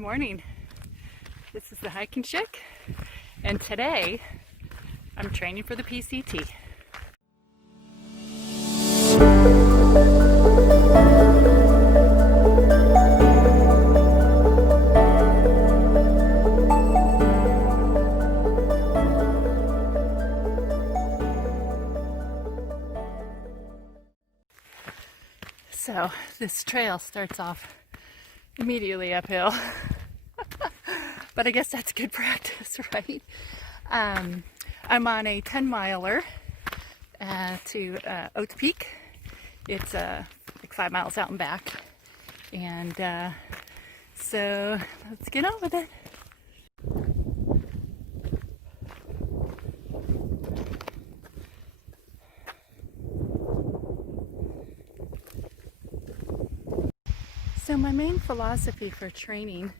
Good morning. This is the hiking chick, and today I'm training for the PCT. So this trail starts off immediately uphill, but I guess that's good practice, right? I'm on a 10-miler to Oath Peak. It's like 5 miles out and back, and so let's get on with it. So my main philosophy for training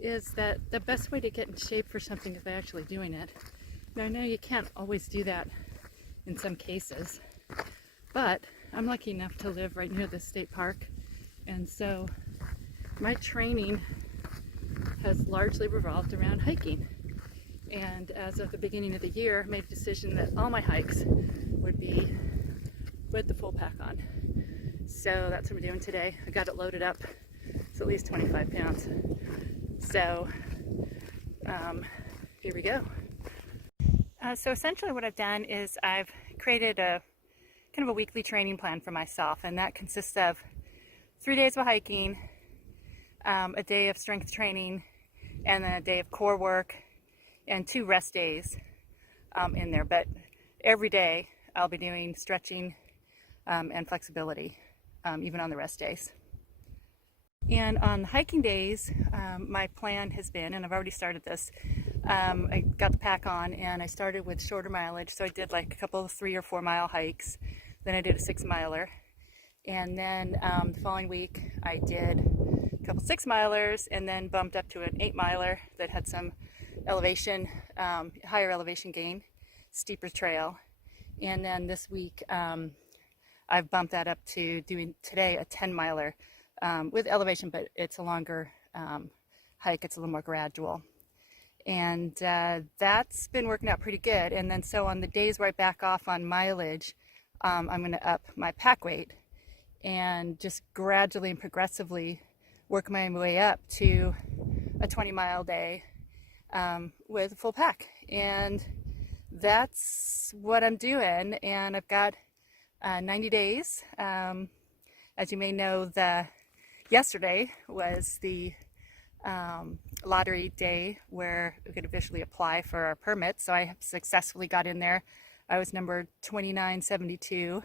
is that the best way to get in shape for something is by actually doing it. Now I know you can't always do that in some cases, but I'm lucky enough to live right near this state park, and so my training has largely revolved around hiking. And as of the beginning of the year, I made a decision that all my hikes would be with the full pack on. So that's what I'm doing today. I got it loaded up. It's at least 25 pounds. So here we go. So essentially what I've done is I've created a kind of a weekly training plan for myself, and that consists of 3 days of hiking, a day of strength training, and then a day of core work, and 2 rest days in there. But every day I'll be doing stretching and flexibility, even on the rest days. And on the hiking days, my plan has been, and I've already started this, I got the pack on and I started with shorter mileage. So I did like a couple of 3 or 4 mile hikes. Then I did a 6-miler. And then the following week I did a couple 6-milers and then bumped up to an 8-miler that had some elevation, higher elevation gain, steeper trail. And then this week I've bumped that up to doing today a 10-miler with elevation, but it's a longer hike. It's a little more gradual. And that's been working out pretty good. And then so on the days where I back off on mileage, I'm going to up my pack weight and just gradually and progressively work my way up to a 20-mile day with a full pack. And that's what I'm doing. And I've got 90 days. As you may know, yesterday was the lottery day where we could officially apply for our permit. So I successfully got in there. I was number 2972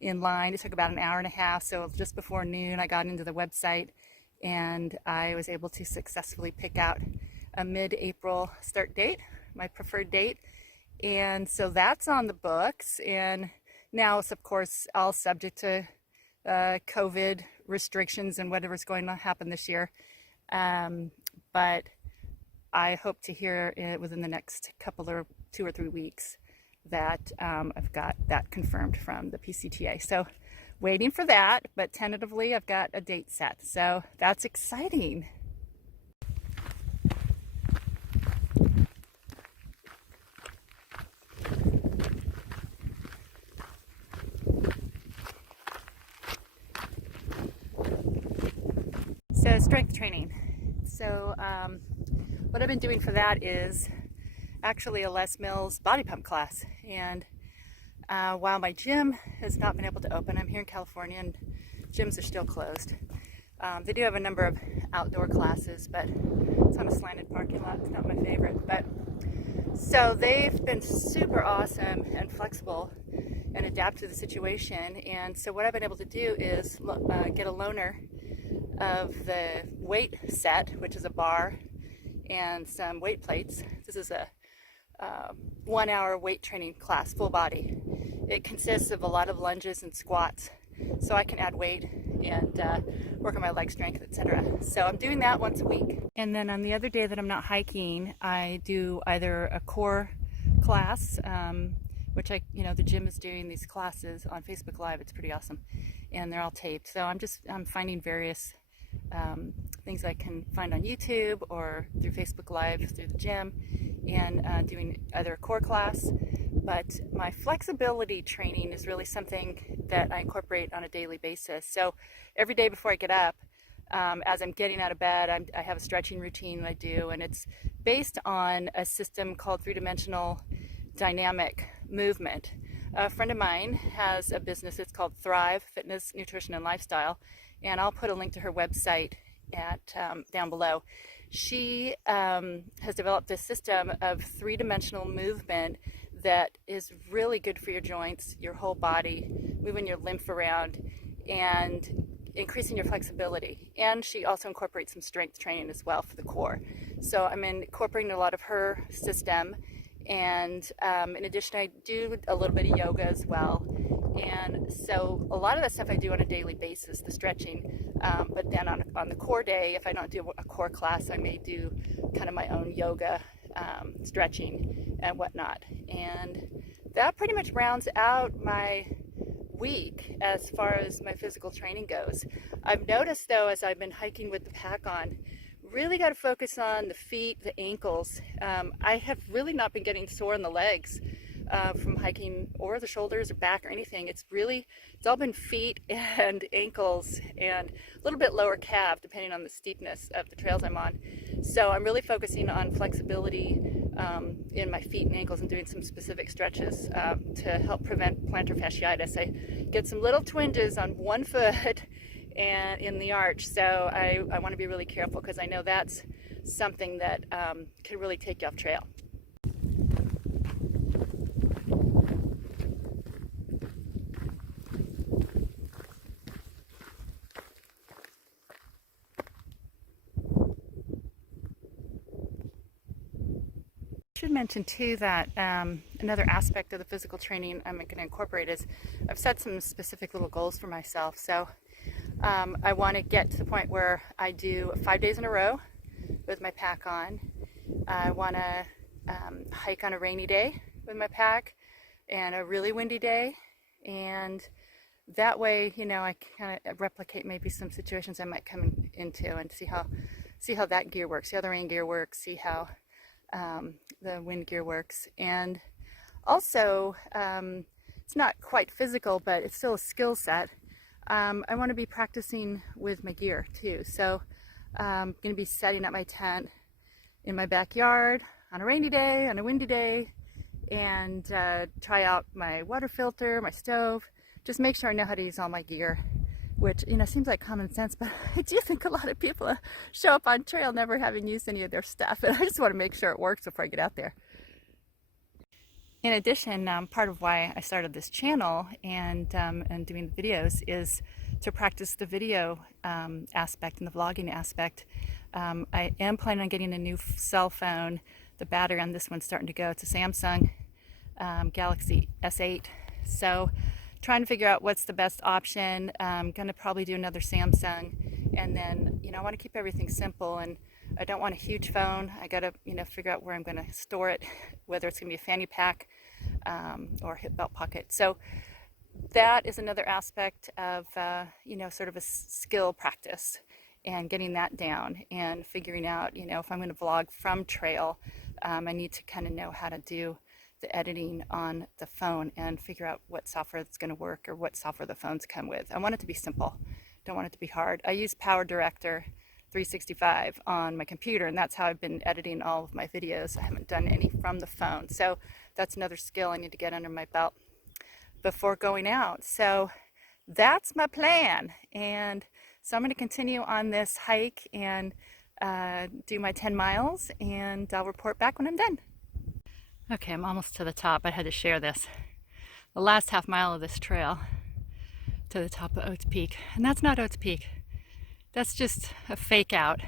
in line. It took about an hour and a half. So just before noon, I got into the website and I was able to successfully pick out a mid-April start date, my preferred date. And so that's on the books. And now it's, of course, all subject to COVID restrictions and whatever's going to happen this year. But I hope to hear within the next couple or 2 or 3 weeks that I've got that confirmed from the PCTA. So waiting for that, but tentatively I've got a date set. So that's exciting. So strength training. So what I've been doing for that is actually a Les Mills body pump class. And while my gym has not been able to open, I'm here in California and gyms are still closed. They do have a number of outdoor classes, but it's on a slanted parking lot. It's not my favorite. But so they've been super awesome and flexible and adapt to the situation. And so what I've been able to do is get a loaner of the weight set, which is a bar and some weight plates. This is a 1-hour weight training class, full body. It consists of a lot of lunges and squats, so I can add weight and work on my leg strength, etc. So I'm doing that once a week. And then on the other day that I'm not hiking, I do either a core class, which the gym is doing these classes on Facebook Live. It's pretty awesome, and they're all taped. So I'm finding various things I can find on YouTube or through Facebook Live through the gym, and doing either a core class. But my flexibility training is really something that I incorporate on a daily basis. So every day before I get up, as I'm getting out of bed, I have a stretching routine that I do, and it's based on a system called three-dimensional dynamic movement. A friend of mine has a business, it's called Thrive Fitness, Nutrition, and Lifestyle, and I'll put a link to her website at down below. She has developed this system of three-dimensional movement that is really good for your joints, your whole body, moving your lymph around, and increasing your flexibility. And she also incorporates some strength training as well for the core. So I'm incorporating a lot of her system, and in addition I do a little bit of yoga as well. And so a lot of that stuff I do on a daily basis, the stretching, but then on the core day, if I don't do a core class, I may do kind of my own yoga, stretching and whatnot. And that pretty much rounds out my week as far as my physical training goes. I've noticed though, as I've been hiking with the pack on, really got to focus on the feet, the ankles. I have really not been getting sore in the legs from hiking, or the shoulders or back or anything. It's all been feet and ankles and a little bit lower calf depending on the steepness of the trails I'm on. So I'm really focusing on flexibility in my feet and ankles and doing some specific stretches to help prevent plantar fasciitis. I get some little twinges on one foot and in the arch, so I want to be really careful, because I know that's something that can really take you off trail. I should mention too that another aspect of the physical training I'm going to incorporate is I've set some specific little goals for myself. So I want to get to the point where I do 5 days in a row with my pack on. I want to hike on a rainy day with my pack and a really windy day, and that way, you know, I kind of replicate maybe some situations I might come into and see how that gear works, see how the rain gear works, see how the wind gear works. And also, it's not quite physical, but it's still a skill set. I want to be practicing with my gear too. So I'm going to be setting up my tent in my backyard on a rainy day, on a windy day, and try out my water filter, my stove, just make sure I know how to use all my gear, which, you know, seems like common sense, but I do think a lot of people show up on trail never having used any of their stuff, and I just want to make sure it works before I get out there. In addition, part of why I started this channel and doing the videos is to practice the video aspect and the vlogging aspect. I am planning on getting a new cell phone. The battery on this one's starting to go. It's a Samsung Galaxy S8. So trying to figure out what's the best option. I'm going to probably do another Samsung, and then, you know, I want to keep everything simple, and I don't want a huge phone. I got to, you know, figure out where I'm going to store it, whether it's going to be a fanny pack or hip belt pocket. So that is another aspect of, you know, sort of a skill practice, and getting that down and figuring out, you know, if I'm going to vlog from trail, I need to kind of know how to do the editing on the phone and figure out what software that's going to work, or what software the phones come with. I want it to be simple. Don't want it to be hard. I use Power Director 365 on my computer, and that's how I've been editing all of my videos. I haven't done any from the phone. So that's another skill I need to get under my belt before going out. So that's my plan. And so I'm going to continue on this hike and do my 10 miles, and I'll report back when I'm done. Okay, I'm almost to the top. I had to share this. The last half mile of this trail to the top of Oates Peak. And that's not Oates Peak. That's just a fake out.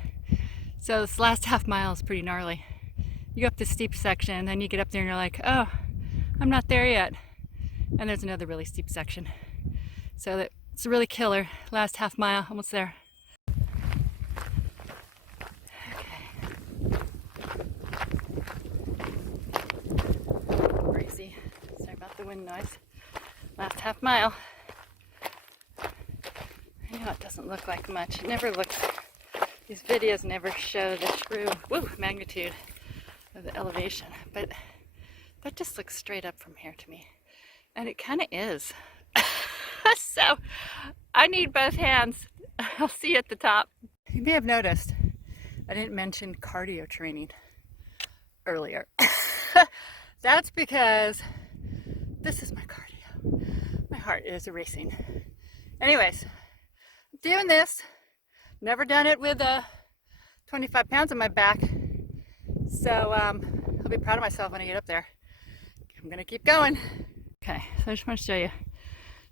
So this last half mile is pretty gnarly. You go up this steep section, then you get up there and you're like, oh, I'm not there yet. And there's another really steep section. So it's a really killer. Last half mile, almost there. Breezy. Sorry about the wind noise. Last half mile. Yeah. I know it doesn't look like much. It never looks, these videos never show the true magnitude of the elevation, but that just looks straight up from here to me. And it kind of is. So I need both hands. I'll see you at the top. You may have noticed I didn't mention cardio training earlier. That's because this is my cardio. My heart is racing. Anyways, I'm doing this. Never done it with 25 pounds on my back. So I'll be proud of myself when I get up there. I'm gonna keep going. Okay, so I just want to show you.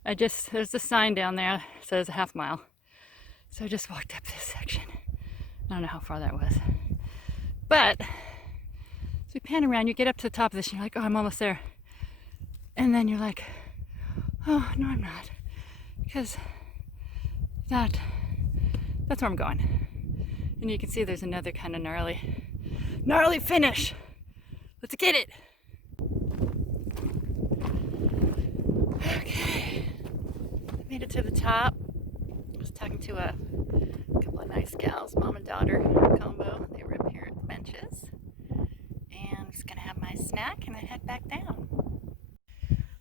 There's a sign down there that says a half mile. So I just walked up this section. I don't know how far that was. But, so you pan around, you get up to the top of this and you're like, oh, I'm almost there. And then you're like, oh, no, I'm not. Because that's where I'm going. And you can see there's another kind of gnarly finish. Let's get it. Okay, made it to the top. I was talking to a couple of nice gals, mom and daughter combo. They were up here at the benches. And I'm just gonna have my snack and then head back down.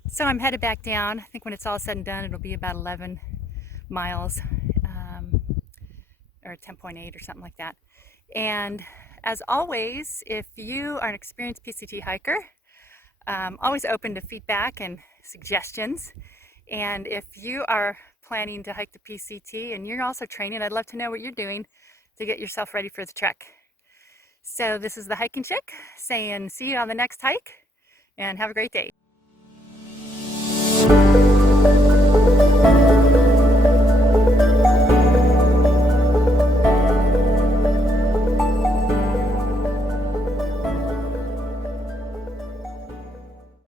So I'm headed back down. I think when it's all said and done, it'll be about 11 miles, or 10.8 or something like that. And as always, if you are an experienced PCT hiker, always open to feedback and suggestions. And if you are planning to hike the PCT and you're also training, I'd love to know what you're doing to get yourself ready for the trek. So this is the Hiking Chick saying see you on the next hike and have a great day.